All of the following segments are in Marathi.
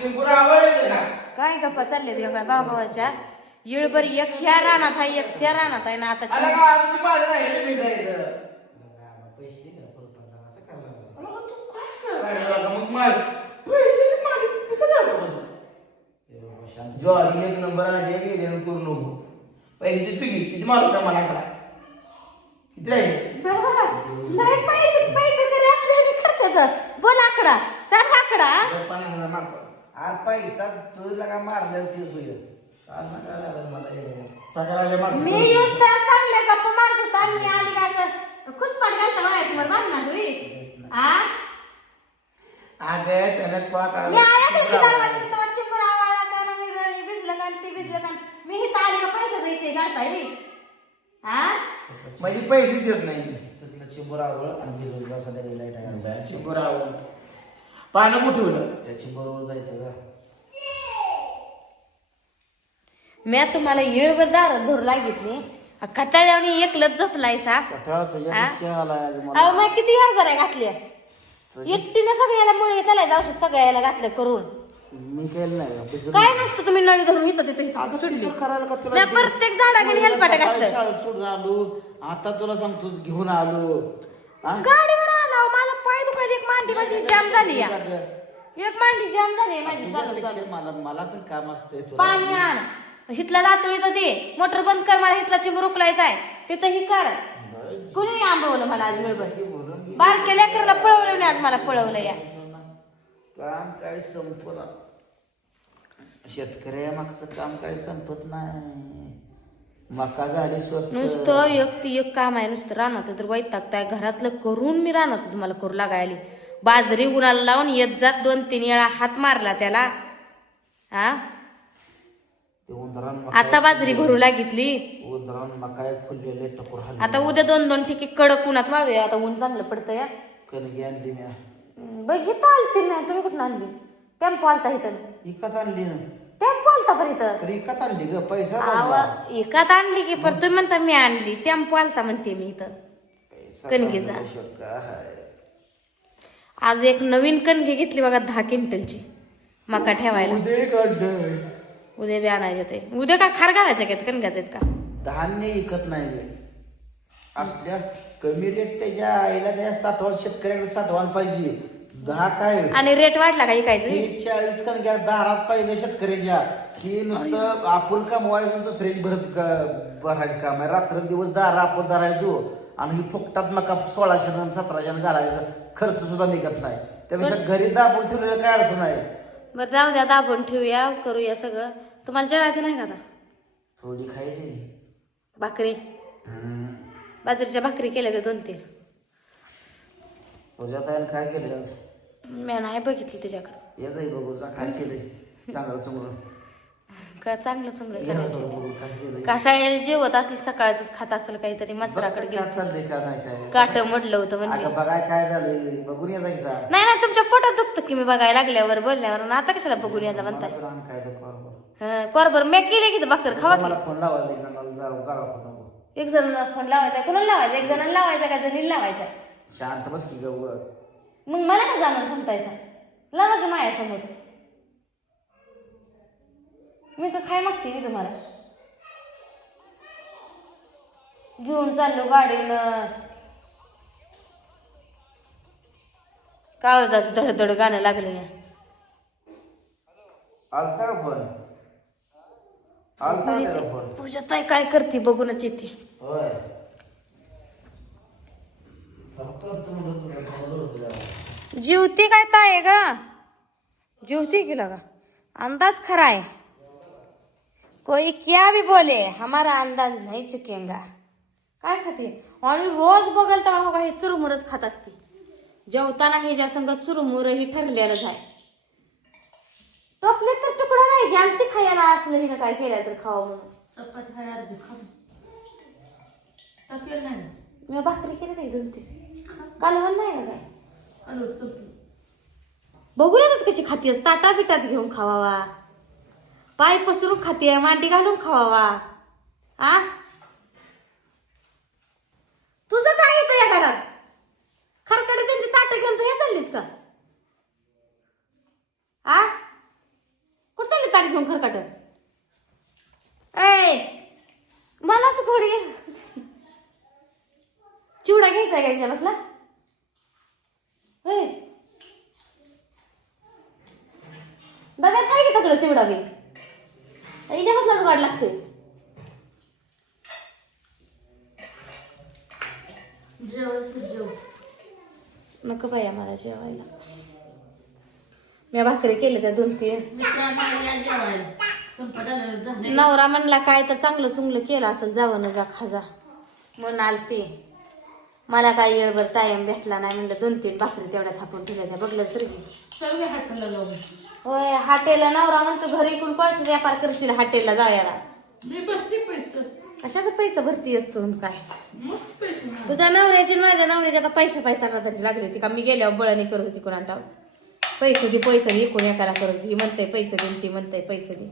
चिंबूर आवडले का काय गप्पा चालले ते बाबाच्या येळभर एक ह्या रानात आहे एक त्या रानात आहे ना आता ज्वारी एक नंबर आली आहे गेली करू नको. पैसे तू घे किती मला इकडं? किती राहिले? बोल आकडा. सांग आकडा. पन्नास हजार मागतो आज पैसा तुला का मारल्यावर तेच होईल आज नका लागायला मला येडे. सकाळला मागतो मी येऊस तर चांगले गप्पा मारत होता आणि मी आली का असं खुसपाट घालता बघायचं मला भांडणार तुम्ही हा अगं त्याला क्वाक मी ऐकलं की दरवाजा तेव्हा चिंबूर आवाळा का ना मी रडली, भिजलं का आणि ते भिजलं का मी इथं आली का पैशाचा विषय काढताय मी हा म्हणजे पैसे देत नाही. तिथलं चिंबोर आवळ आणि जा संध्याकाळी लाइट आहे चिंबूर आवडत पानं कुठे होतं त्या चिंबोरवर जायचं का? मी तुम्हाला येळभर दारात धरू लागितली कटाळ्याने एकलच झोपलायसा कटाळा तुझ्या आलाय आज मला. अहो मग किती हजार घातल्या एकटीने सगळ्याला मुळे चालायचं औषध सगळ्याला घातलं करून. मी केलं नाही. का? भिजवून- काय नसतं तुम्ही नळी धरून इथं तिथं आता इथं सुटली तू करायला का तुला मी प्रत्येक झाडाखाली हेलपाटा सकाळी घातलं. शाळेत सोडून आलो. आता तुला सांगतो घेऊन आलो. हा? गाडीवर आला माझा पाय दुखायला एक मांडी माझी जाम झाली या. एक मांडी जाम झाली माझी. चालत चालत मला मला पण काम असतंय तुला पाणी आण. हितला जातो इथं दे. मोटर बंद कर मला हितला चिंब रुकलायचा आहे. तिथं ही कर कुणी आंबवलं मला आज वेळभर. बारक्या लेकरला पळवलं नाही आज मला पळवलं या. काम काय संपना शेतकऱ्या मागचं काम काय संपत नाही. मका झाली स्वस्त. नुसतं एक ती एक काम आहे नुसतं रानात तर वैतागताय. घरातलं करून मी रानात तुम्हाला करू लागायली. बाजरी उन्हाला लावून येत जात दोन तीन वेळा हात मारला त्याला. हा? आता बाजरी भरू लागितली. आता उद्या दोन दोन ठिके कडक उन्हात वाळूया आता ऊन चांगलं पडतं या. बघ इथं आलती नाही तुम्ही कुठून आणली? टेम्पो आलता इथं. इकत आणली ना. टेम्पो आलता बरं इथं. इकत आणली ग पैसा. एकात आणली की पर तुम्ही म्हणता मी आणली. टेम्पो आलता म्हणते मी इथं. काय आज एक नवीन कणगी घेतली बघा दहा क्विंटलची. मका ठेवायला. उदय बी आणायचे ते. उद्या काय खार घालायचं का? कणग्याचं आहेत का? धान्य इकत नाही. असल्या कमी रेट त्याच्या आईला त्या साठवण शेतकऱ्याकडे साठवायला पाहिजे. दहा काय? आणि रेट वाढला का इकायचं? ही चाळीस कणक्या दारात पाहिजे शेतकऱ्याच्या. ही नुसतं आपण कमवायचं दुसऱ्याची भरत क- भरायचं काम आहे. रात्र दिवस दारा आपण धरायचो. आणि ही फुकटात मका सोळाशे आणि सतराशे घालायचं. खर्च सुद्धा निघत नाही. त्यापेक्षा घरी दाबून ठेवलेलं काय अडचण आहे बरं जाऊ द्या दाबून ठेवूया करूया सगळं. तुम्हाला जेवायचं नाही का आता? थोडी खायची. भाकरी? बाजरीच्या भाकरी केल्या त्या दोन तीन. तुझ्या ताईला काय केलं आज? मी नाही बघितली त्याच्याकडे ये जाई बघू जा काय केलंय? चांगलं समोर का चांगलं चांगलं करायचं काशाळेला जेवत असेल सकाळच खात असेल काहीतरी गेलं काय काट म्हटलं होतं म्हणजे. बघाय काय बघून नाही नाही तुमच्या पोटात दुखतं की मी बघायला लागल्यावर बोलल्यावर आता कशाला बघून यायचं म्हणताय? मला तर आण काय दुखा बरं. हं, कोरभर मी केले की भाकर खावा एक जणांना फोन लावायचा कोणाला लावायचा? एक जणांना लावायचा का जणीला लावायचा? शांत बस की. मग मला का जाणून सांगतायचा लावा की माझ्यासमोर. मी का काय मागते मी तुम्हाला? घेऊन चाललो गाडीनं. काळजाचं धडधड गाणं लागलं या आलता का फोन? आलता का फोन? पूजा ताई काय करते बघूनच येते. होय. जीवती काय ताय ग? जीवती की लगा? अंदाज खरा है कोई क्या भी बोले हमारा अंदाज नहीं चुकेगा। काय खाते? आणि रोज बघल तेव्हा बघा हे चुरमुरच खात असते. जेवताना ह्याच्या संग चुरमुर ही ठरलेलं आहे टोपले तर तुकडा नाही घ्या आणि ते खायला असलं हिनं काय केलं तर खावं म्हणून. मी भाकरी केली नाही दोन तीन. कालवण नाही का काय? बघूनच कशी खातीयस ताटा बिटात घेऊन खावावा. पाय पसरून खाते मांडी घालून खावा आ? तुझं काय येतं या घरात? खरकडे त्यांची ताटं घेऊन तू हे चाललीत का? आ? गाडी घेऊन खरकाट? ए मलाच घोडी चिवडा घ्यायचा आहे का बसला डब्यात आहे की सगळं चिवडा बी गाड लागतोय नको बाई आम्हाला जेवायला. मी भाकरी केले त्या दोन तीन. नवरा म्हणला काय तर चांगलं चुंगलं केलं असेल जावं ना जा खाजा म्हणून आलती. मला काय येळभर टाइम भेटला नाही म्हणलं दोन तीन भाकरी तेवढ्या थापून ठेवल्या बघलं सर होय हाटेला नवरा म्हणतो घरी इकडून पैसे व्यापार करशील हाटेला जायला? मी बसते पैसे. कशाचं पैसे भरती असतो काय? पैसे तुझ्या नवऱ्याची आणि माझ्या नवऱ्याची आता पैसे पायताना तरी लागली होती का? मी गेल्यावर बळणी करत होती कोणा पैसे दे पैसे दे कोण एकाला करत होती. ही म्हणते पैसे दे ती म्हणते पैसे दे.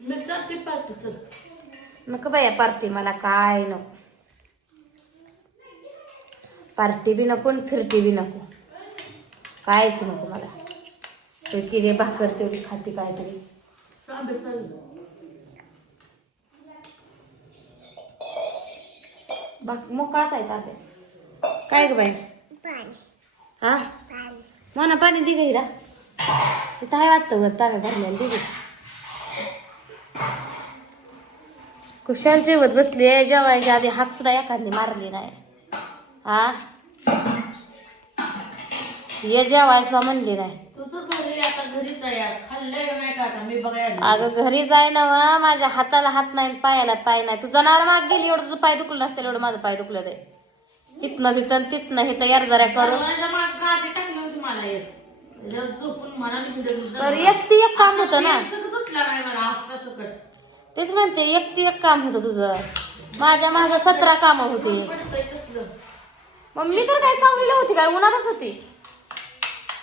मी जाते पाहतो नको बाया पार्टी मला काय नको. पार्टी बी नको आणि फिरती बी नको. कायच नको मला. ते किडे भाकर तेवढी खाती काहीतरी. बाक मोकळाच आहे तात्या. काय ग बाई? हा? म्हणा पाणी दे गं हिरा. इथं आहे वाटतं वर तांब्या भरलेलं दे. कुशाल जेवत बसली आहे जेवायच्या आधी हाक सुद्धा एखादी मारली नाही. हा? का आता? मी बघायला अगं घरी जाय ना वा माझ्या हाताला हात नाही पायाला पाय नाही. तू जनावर माग गेली एवढं तुझं पाय दुखलं नसतं एवढं माझं पाय दुखलं ते. इथनं तिथं तिथनं हिथं यार जरा करून. म्हणाली तर एकटी एक काम होतं ना. नाही तेच म्हणते एकटी एक काम होतं तुझं. माझ्या माग सतरा कामं होती. पडतंय कसलं? मग मी तर काय सांगलेली होती काय? उन्हातच होती.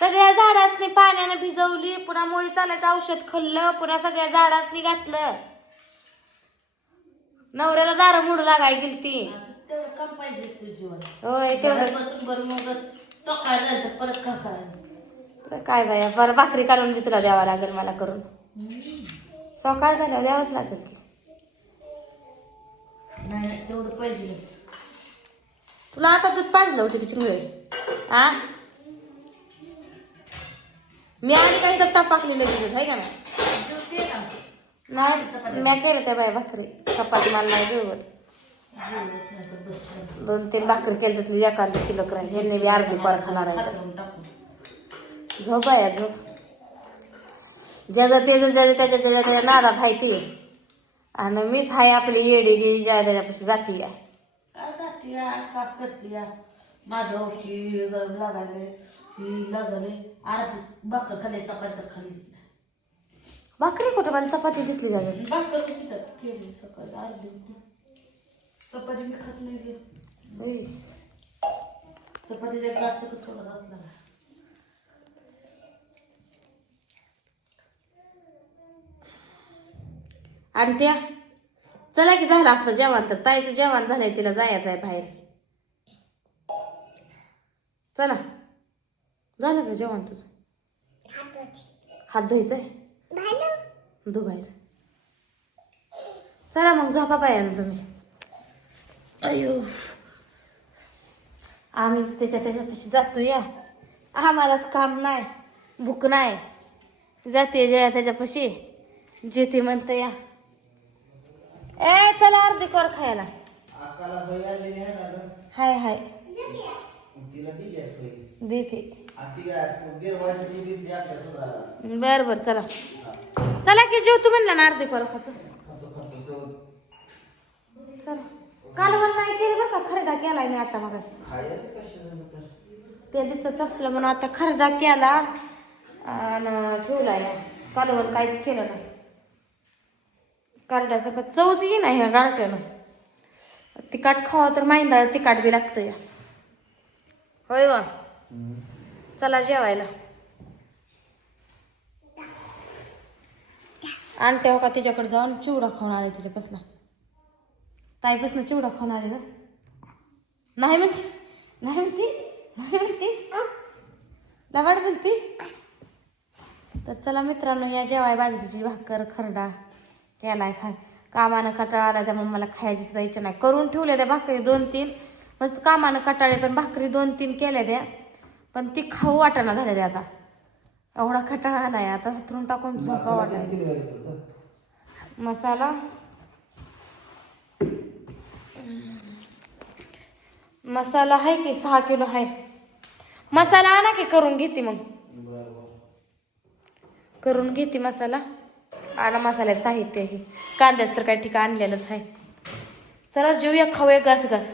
सगळ्या झाडासनी पाण्यानं भिजवली पुन्हा मुळी चालायचं औषध खाल्लं पुन्हा सगळ्या झाडासनी घातलं. नवऱ्याला दारं मुडू लागाय गेली ती तेवढं कम पाहिजे तुझं जीवन होय तेवढं. बसून बरं मग सकाळ झालं तर परत का करायला. तर काय बाया बरं भाकरी काढून बी तुला द्यावा लागेल मला करून. सकाळ झाल्यावर द्यावंच लागेल की. नाही नाही, तेवढं पाहिजे. तुला आता दूध पाजलं होतं की चिंगळे आ? मी आधी काही तर टाकलेलं तुझं आहे का नाही? जेवते का? नाही, मी केलं त्या बाय भाकरी. चपाती दोन तीन भाकरी केली त्यातली एखादी राहील. बी अर्धी पर खाणार आहे झोप आहे, झोप. ज्याचं त्याचं ज्याच्या त्याच्या त्याच्या त्याच्या नादात आहे ती. आणि मीच आहे आपली येडी गी ज्या त्याच्यापाशी जाती या माझं ही लागले अर्धी भाकर खाल्ली चपाती खाल्ली. भाकरी कुठं? मला चपाती दिसली का गं? भाकर किती तर केली सकाळी. अर्धी होती. चपाती मी खात नाही गे. होय. चपाती जर जास्त थोडा घातला आणि त्या चला की झालं आपलं जेवण तर. ताईचं जेवण झालंय तिला जायचं आहे बाहेर. चला. झालं का जेवण तुझं? हात धुवायचंय? धु बाहेर. चला मग झोपा पाया तुम्ही. अयो. आम्हीच त्याच्या त्याच्यापाशी जातो या. आम्हालाच काम नाही भूक नाही. जाते जया त्याच्यापाशी. जेते म्हणतं या. ए चला अर्धी कर खायला. आहे ना. हाय हाय. देते. ती. बर बर चला. चला की जेव तू म्हणला ना अर्धी कर खातो. चला. कालवण नाही केलं बरं का? खरडा केलाय मी आता मग. त्या दिवचं संपलं म्हणून आता खरडा केला आणि ठेवलाय. कालवण काहीच केलं नाही. कारड्या सगळं चवच ये नाही ह्या गारट्यानं. तिखट खावं तर माहिंदाळ तिखट बी लागतं या. होय वा? चला जेवायला. आणते हो का तिच्याकडे जाऊन चिवडा खाऊन आले तिच्यापासनं. ताईपासनं चिवडा खाऊन आले ना? नाही म्हणते नाही म्हणते नाही म्हणते. लवाड बोलते? तर चला मित्रांनो या जेवाय बाजरीची भाकर खरडा केलाय खा कामानं कटाळा आला त्या मला खायची सुद्धा इच्छा नाही. करून ठेवल्या त्या भाकरी दोन तीन मस्त कामानं कटाळे पण भाकरी दोन तीन केल्या त्या. पण ती खाऊ झाल्या त्या आता. एवढा कटाळा आलाय आता हातरून टाकून झोपा वाटाय मसाला मसाला? आहे की सहा किलो आहे? मसाला आणा की करून घेते मग. करून घेते मसाला. आणा मसाल्याचं साहित्य हे. कांद्याच तर काही ठिकाण आणलेलंच आहे. चला जेऊया खाऊया घास घास.